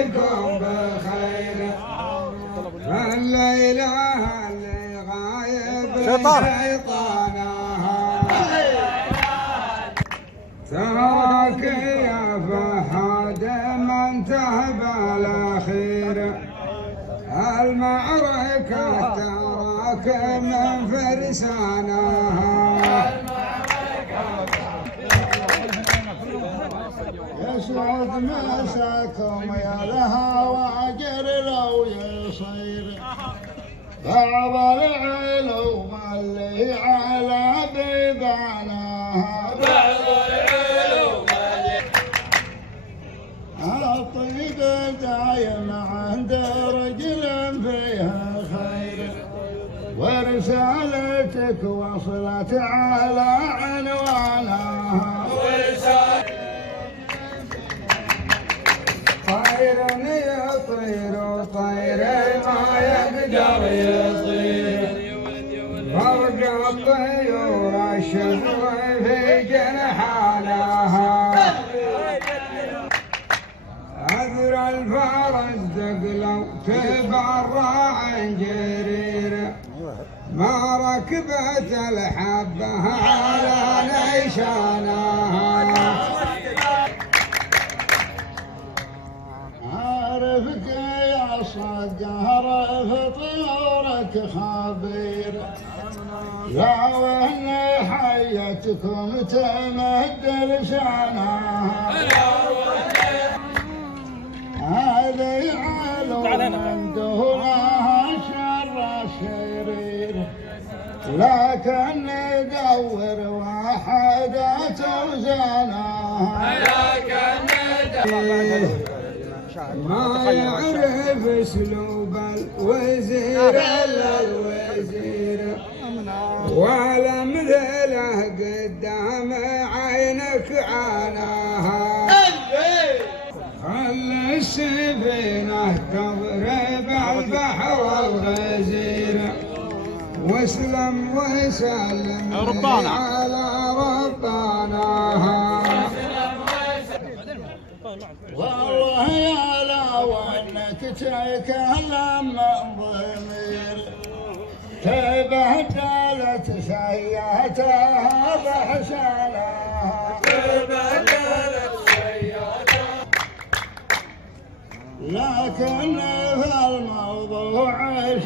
عليكم بخير. الليلة اللي غايب شيطانها تراك يا فهد من تهب الأخير. المعركة تراك من فرسانها يسعد مساكم يا لها واجر لو يصير. بعض العلوم اللي على بيبانها الطيب دايم عند رجل فيها خير. ورسالتك وصلت على عنوانها طير يطير طير ما يقدر يطير. فرق الطيور الشهوة في جنحانها أذر الفرس دقلو تبرع جرير. ما ركبت الحبة على نيشانها عارفك يا صقر في طيورك خبير. لا وإن حيتكم تمد لسانها هذه علوم دونها شر الشرير. لكن ندور وحدة توزانها ما يعرف اسلوب الوزير الا الوزير. ولا مثله قدام عينك عاناها. خلي السفينة تضرب البحر الغزير. واسلم وسلم على رباناها. والله يا لو انك تكلم من ضمير تبهدلت سياتها بحسنها. لكن في الموضوع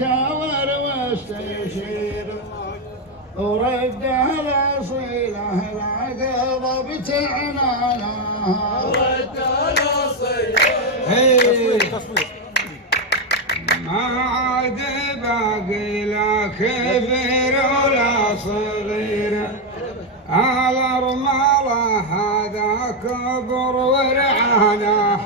شاور واستشير. ورده الاصيله العقب بتعنانها ما عاد باقي لا كبير ولا صغير. على رماله هذا كبر ورعانه